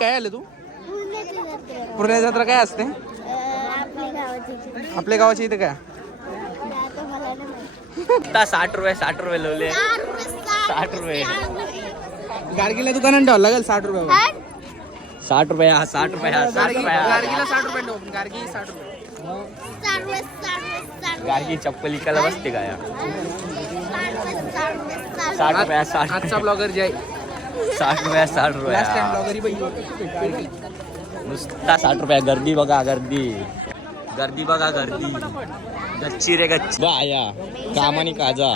काय आलं तू? पुरल्या जत्रा काय असते? आपल्या गावाची इथे काय? 60 रुपये 60 लावले. 60 रुपये गार्गीला दुकानात ठेवावं लागेल. 60 रुपये 60 रुपये 60 रुपये 60 रुपये. गार्गीला 60 रुपये ठेव. गार्गी 60 रुपये. गार्गी चप्पल इकायला बसते का या? 60 रुपये 60. आजचा ब्लॉगर जय. 60 रुपये 60 रुपये. लास्ट टाइम ब्लॉगरी बाई. नुसता 60 रुपये. गर्दी बघा गर्दी. गर्दी बघा गर्दी. गच्ची रे गच्ची. आया कामानी काजा.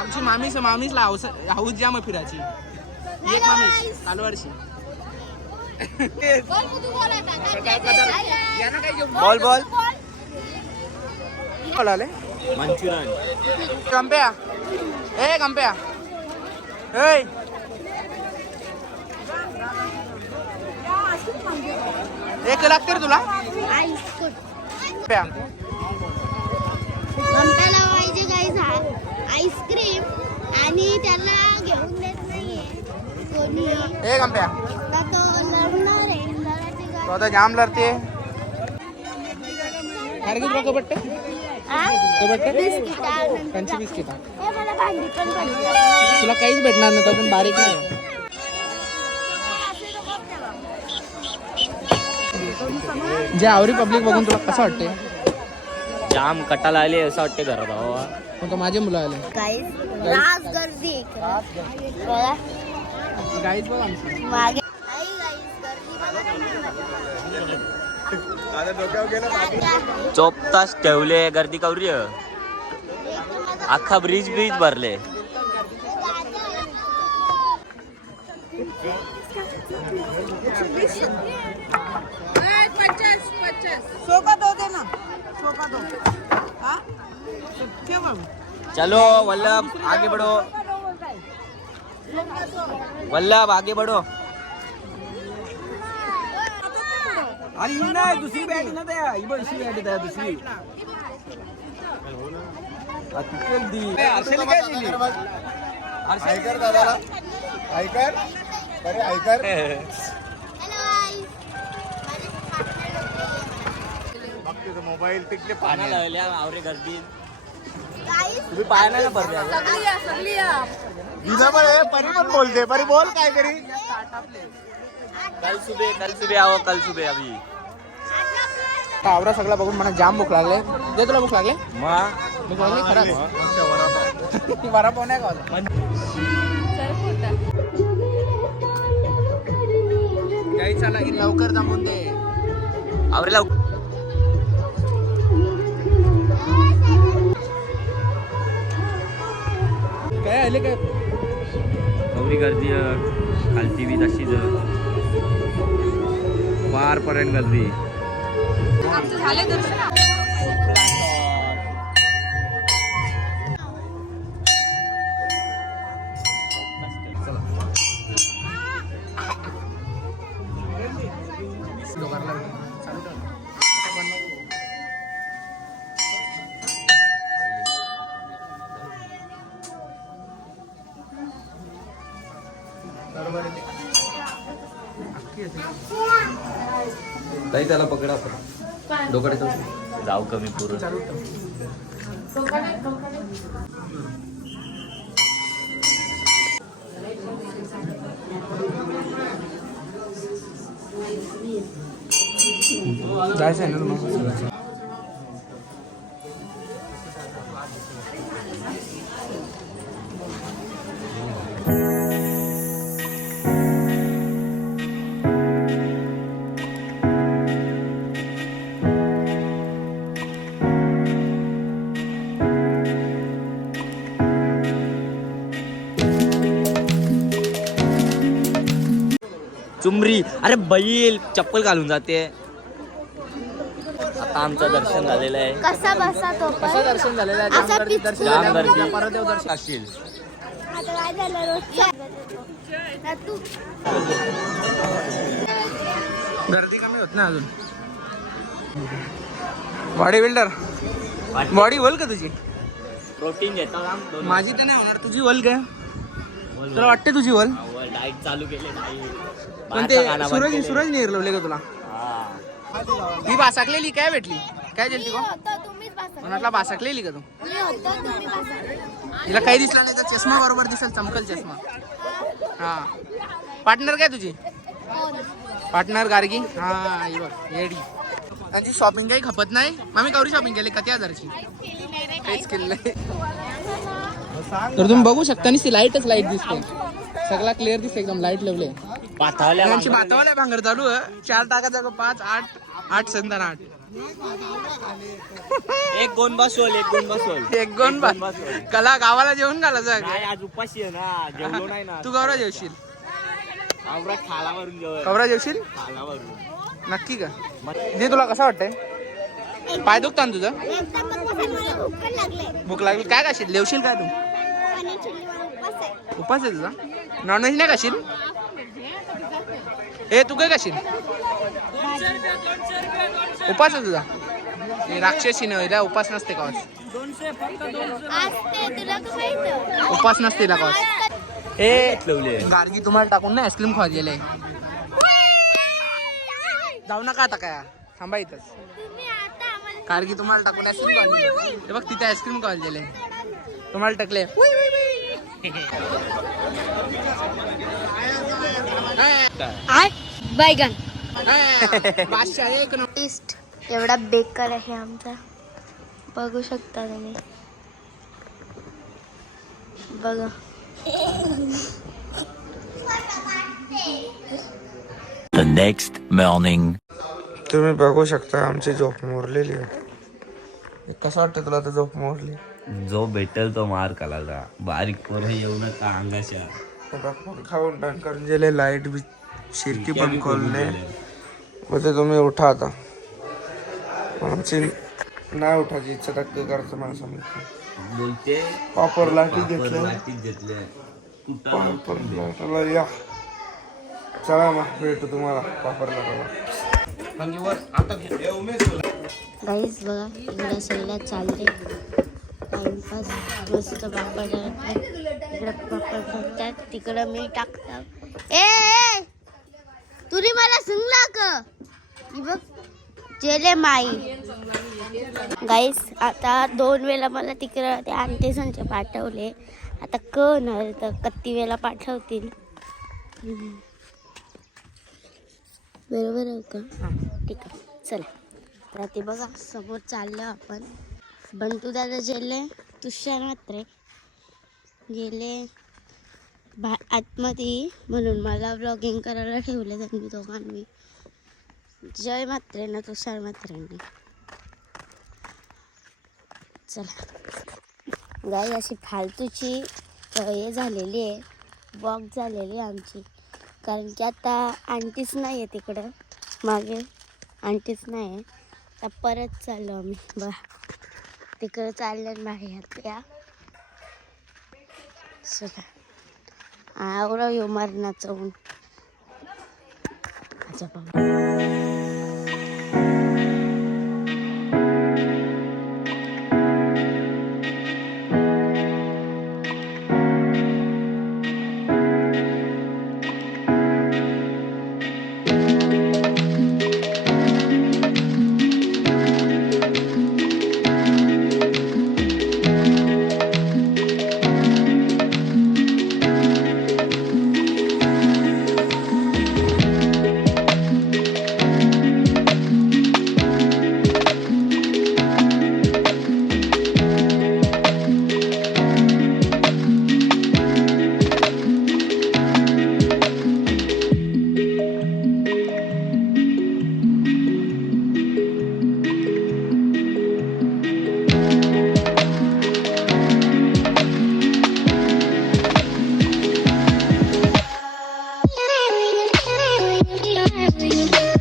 आमची मामीच हाऊस जाम फिरायची. एक मामीच चालू वर्षी. बॉल बॉल बोल आले मंचुरियन. कंप्या ए कंप्या ए एक लागते रे तुला. प्या आंब्याला पाहिजे काही आईस्क्रीम आणि त्याला घेऊन देत नाहीये कोणी. ए कंप्या तो लढणार आहे. तो आता जाम लढते. गार्गी तुला कबड्डे कंची बिस्किट मला भांडी पण पाहिजे. तुला काहीच भेटणार नाही. पण बारीक नाही. जे आवरी पब्लिक बघून तुला कसं वाटते? जाम कटाला आले असं वाटते घरात. मग तो माझे मुलं आले. राज गर्दी बघा गाईच बघ आमची. मागे चोप तास ठेवले. गर्दी कवरी अख्खा ब्रिज भरले. चलो वल्लभ आगे बढ़ो. वल्लभ आगे बढ़ो. अरे नाही दुसरी बॅट ना त्या ही बशी बॅट आहे दुसरी. हर्षल काय दिली? ऐकर दादाला ऐकर. अरे ऐकर. मोबाईल तिकडे पाणी लावल्या आवरे गर्दी. तुम्ही पाया ना भरले. परी पण बोलते. परी बोल काय तरी. कल सुबह आओ कल सुबह अभी. आवरा सगळा बघून मला जाम भूक लागले. दे तुला भूक लागले? भूक लागली खरंच. वडापाव नाही का? काही चला की लवकर जमून दे. आवरे लवकर. काय आले काय? एवढी गर्दी खालती बी तशीच पारपर्यंत गर्दी. झाले दर्शन. ताई त्याला पकडा आपण. डोकडे जाऊ कमी पूर्ण. जायचं आहे ना मग. चुमरी. अरे बैल चप्पल घालून जाते. आता आमचं दर्शन झालेलं आहे. कसा बसा तो पण? कसं दर्शन झालेलं आहे? असं जाम गर्दी. दर्शन जाम झाल्यावर गर्दी. परदेव दर्शन असतील. आता काय झालं रोजच्या तू गर्दी कमी होत ना अजून. बॉडी बिल्डर बॉडी होल का तुझी? प्रोटीन घेता माझी तर नाही होणार. तुझी होल काय? तुला वाटते तुझी वल डाईट चालू केले पण ते सूरज निर्लवले का तुला ही बासाकलेली काय भेटली काय दिली कोण तुम्हीच बसा. म्हटला बासाकलेली का तू मी होतो तुम्ही बसा. तिला काही दिसला नाही तर चष्मा बरोबर दिसेल चमकल चष्मा हा पार्टनर काय तुझी पार्टनर गार्गी हा ही बघ येडी त्यांची शॉपिंग काही खपत नाही मामी कवरी शॉपिंग केली किती हजारची काहीच केलं नाही तर तुम्ही बघू शकता नी ती लाईटच लाईट दिसते सगळा क्लिअर दिसते एकदम लाईट लावले त्यांची मातावाल्या भांगर चालू आहे 4 टाका जागो 5 8 संधान 8 एक गोन बसवल एक गोन कला गावाला जेवण घालायचं नाही आज उपाशी आहे ना जेवलो नाही ना तू गौरव जेवशील आवरा खालावरून जेवण गौरव जेवशील खालावरून नक्की का जे तुला कसं वाटतंय पाय दुखता ना तुझं एकदा पण बसा, मला भूक पण लागले. भूक लागली काय खाशील लेवशील काय तू आणि चिल्ली मला उपवास आहे. उपास आहे तुझा नॉनव्हेज नाही खाशील ए तू काय खाशील उपास आहे तुझा हे राक्षसी नव्हे उपास नसते का आज ते तुला कसं माहितं? उपास नसते का ए ठेवले गार्गी तुम्हाला टाकून ना आईस्क्रीम खात गेले जाऊ नका आता काय थांबा इथंच तुम्ही आता आम्हाला गार्गी तुम्हाला टाकून आईस्क्रीम खात गेले बघ तिथे आईस्क्रीम खात गेले तुम्हाला टाकले बैगन बादशाह एक नंबर. टेस्ट एवढा बेकार आहे आमचा बघू शकता तुम्ही बघा The next morning. तुम्ही बघू शकता आमची झोप मोरलेली आहे कसं वाटतं तुला तर झोप मोरली जो भेटेल तो मार खाला बारीक पोर येऊ नका अंगाच्या खाऊन टाक करून गेले लाईट बी शिरकी पण खोलले मग ते तुम्ही उठा आता आमची नाही उठायची इच्छा टक्के करायचं मला समजतं बोलते पापर लाठी घेतलं घेतले पापर लाटाला या चला मग भेटू तुम्हाला पापर लाटाला गाईज बघा इकडे सगळ्या चालले टाइमपास मस्त पापड इकडे पापड फुटतात तिकडं मी टाकतात ए तुरी मला सुंगला का बघ जेले माई गाईस आता 2 वेळा मला तिकडं ते आंटेसनचे पाठवले आता कळणार तर किती वेळा पाठवतील बरोबर आहे का ठीक आहे चला तर ते बघा समोर चाललं आपण बंटू दादा गेले तुषार मात्रे गेले आतमध्ये म्हणून मला व्लॉगिंग करायला ठेवले त्यांनी दोघांनी जय मात्रे ना तुषार मात्रेंनी चला गाई अशी फालतूची हे झालेली आहे वॉक झालेली आहे आमची कारण की आता आंटीच नाही आहे तिकडं मागे आंटीच नाही आहे आता परत चाललो आम्ही बा तिकडं चाललं बाहेर या चला आवरा येऊ मरणाचं ऊन अच्छा बाबा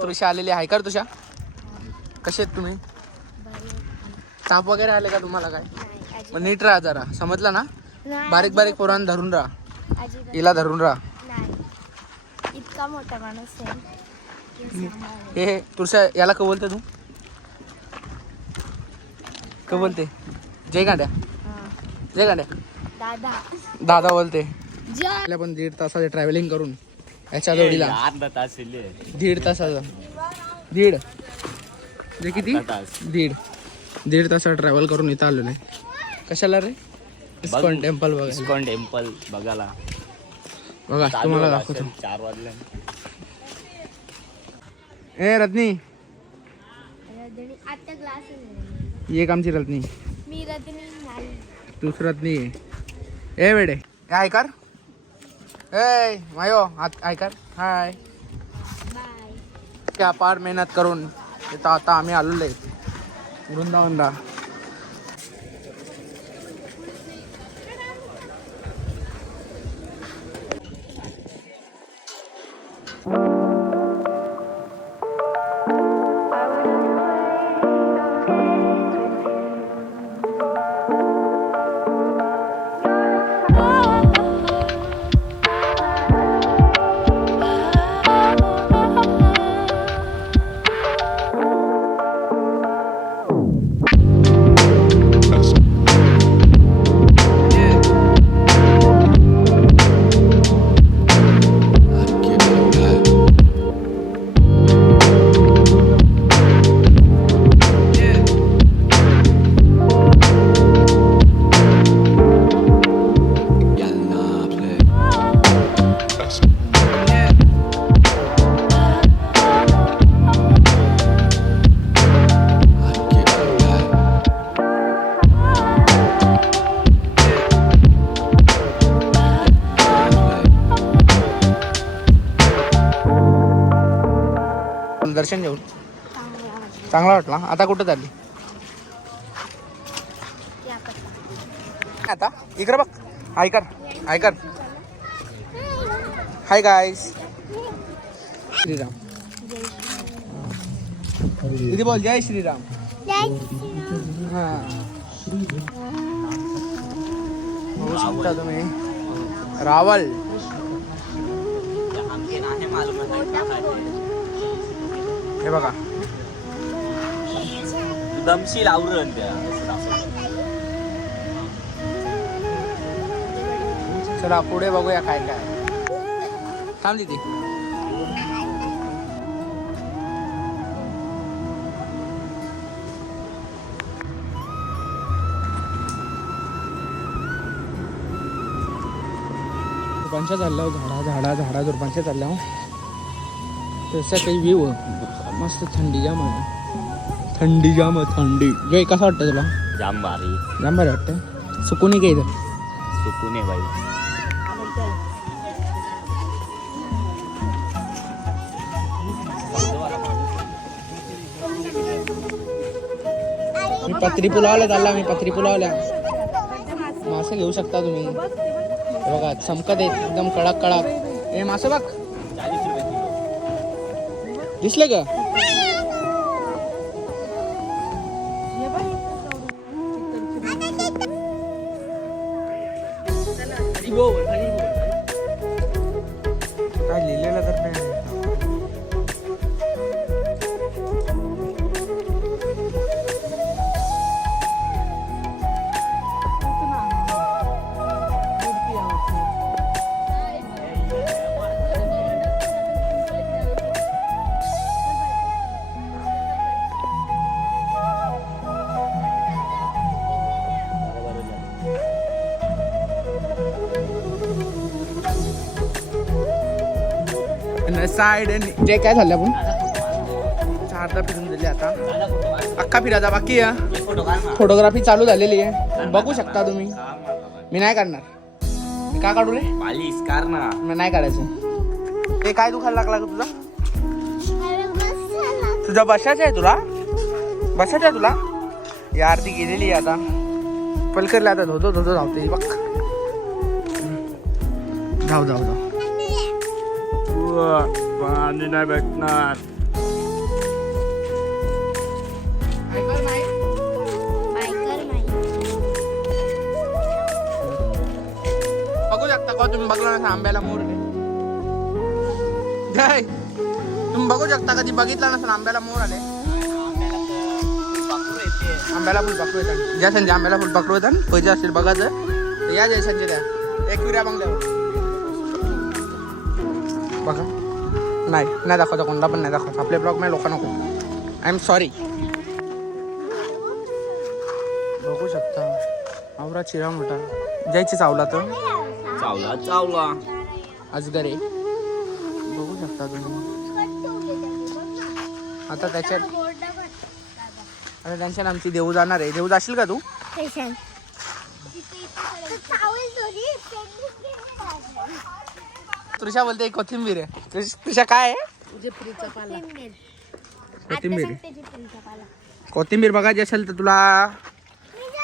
तुषा आलेली आहे का तुषा कसे आहेत तुम्ही ताप वगैरे आले का तुम्हाला काय मग नीट राहा जरा समजलं ना बारीक बारीक पोरांना धरून राहा हिला धरून राहा इतका मोठा माणूस आहे हे तुळसा याला का बोलते तू का बोलते जय गांड्या जय गांड्या दादा दादा बोलते आपल्या पण 1.5 तासाचे ट्रॅव्हलिंग करून याच्या जोडीला अर्धा तास 1.5 तासाचा 1.5 जे किती तास 1.5 तासाचा ट्रॅव्हल करून इथं आलो नाही. कशाला रे? इस्कॉन टेम्पल बघा. इस्कॉन टेम्पल बघायला बघा तुम्हाला दाखवतो. 4 वाजले. ए रत्नी, आता ग्लास एक आमची रत्नी, मी रजनी नाही. तूच रत्नी आहे. ए वेडे ए ऐकर, ए मायो ऐकर. हाय, बाय. त्या पार मेहनत करून इथं आता आम्ही आलेलो आहे वृंदावनला. दर्शन घेऊन चांगला वाटला. आता कुठं चालली आता? इकडे बघ, ऐकर ऐकर. Hi guys, Shriram. दीदी बोल जय श्रीराम. हा बघू शकता तुम्ही रावल. हे बघा दमशील आवरण त्या. चला पुढे बघूया काय काय. थांब दीदी. झुरपांच्या चालल्या झाडा झुरपांच्या चालल्या तसं काही व्ह्यू मस्त. थंडी जाम आहे, थंडी जाम आहे, थंडी. जय कसं वाटतं तुला? जाम भारी, जाम बरं वाटतं. सुकून आहे का इथं? सुकून आहे बाई. मी पत्री पुलावला चालला. मी पत्री पुलावल्या मासे घेऊ शकता तुम्ही. हे बघा चमकत आहेत एकदम कडक कडक. हे मासे बघ, 40 रुपये किलो. दिसले का? काय लिहिलेलं तर नाही. साइड जे काय झालं आपण 4दा फिरून दिली. आता अख्खा फिरायचा बाकी आहे. फोटोग्राफी चालू झालेली आहे, बघू शकता तुम्ही. मी नाही काढणार. मी का काढू रे? पालीस कार ना. मी नाही काढायचं. ते काय दुखायला लागला का तुझा? तुझा बसायचं आहे तुला? बसायचं आहे तुला? यार ती गेलेली आहे आता पलकरला. आता धोतो धावते बघ. धाव पाणी नाही भेटणार. बघू शकता का तुम्ही? बघला ना आंब्याला मोर जय. तुम्ही बघू शकता कधी बघितला नसेल आंब्याला मोर आले. आंब्याला फुल पकडू येतात. ज्या संजय आंब्याला फुल पकडू येतात पैसे असतील बघायचं या जय संजय द्या. एक विरा मग द्या. बघा नाही दाखवता कोणाला पण नाही दाखवत आपले ब्लॉग नाही लोक नको आय एम सॉरी बघू शकता आवरा चिरा मोठा जायची चावला तर चावला अजगर आहे बघू शकता तुम्ही आता त्याच्यात आता त्यांच्यात आमची देऊ जाणार आहे देऊ जाशील का तू तृषा बोलते कोथिंबीर आहे तृषा काय आहे कोथिंबीर कोथिंबीर बघायची असेल तर तुला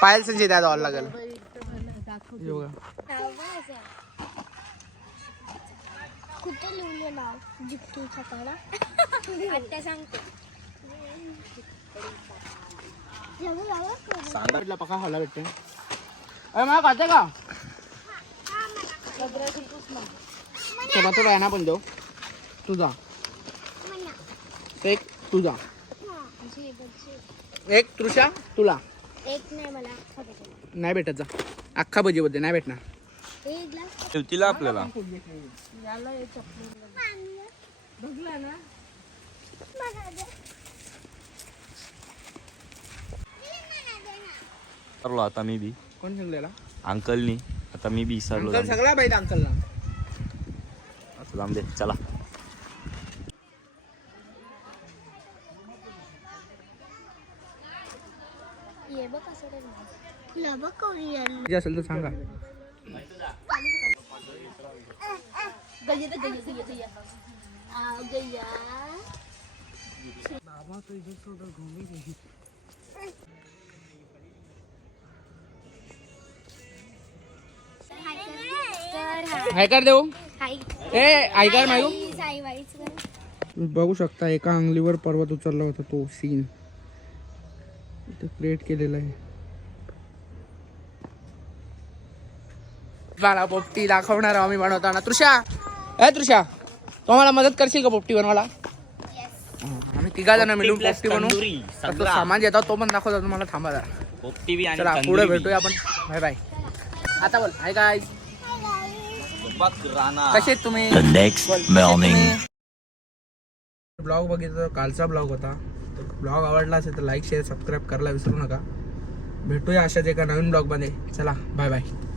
पायल संजय द्या जावं लागेल हे बघा. कुठे लिहून नाव जिप्तीचा पाला आता सांगते सांगितलं पका खायला भेटते अरे मला खाते का चला तुला आहे ना पण देऊ तुझा एक तुझा एक तृषा तुला एक नाही मला नाही भेटत जा अख्खा भजी मध्ये नाही भेटणार एक ग्लास ठेवतील आपल्याला विसरलो आता मी बी कोण सांगलेला अंकलनी आता मी बी विसरलो अंकल सगळा पाहिजे अंकलला असं जाऊन दे चला ये बघ कसं तुला बघ कोरियन जे असेल तर सांगा हाय कर देऊ ए ऐकार मायू बघू शकता एका अंगलीवर पर्वत उचलला होता तो सीन इथे क्रिएट केलेला आहे मला पोपटी दाखवणार आम्ही बनवताना तृषा तृषा तो मला मदत करशील का पोपटी बनवायला आम्ही तिघा जण मिळून पोपटी बनवू तर तो सामान येतात तो पण दाखवता तुम्हाला थांबा जरा पोपटी बी आणि चला पुढे भेटूया आपण बाय बाय आता बोल हाय काय कसे आहेत तुम्ही The next morning. ब्लॉग बघितलं कालचा ब्लॉग होता तर ब्लॉग आवडला असेल तर लाईक शेअर सबस्क्राईब करायला विसरू नका भेटूया अशाच एका नवीन ब्लॉग मध्ये चला बाय बाय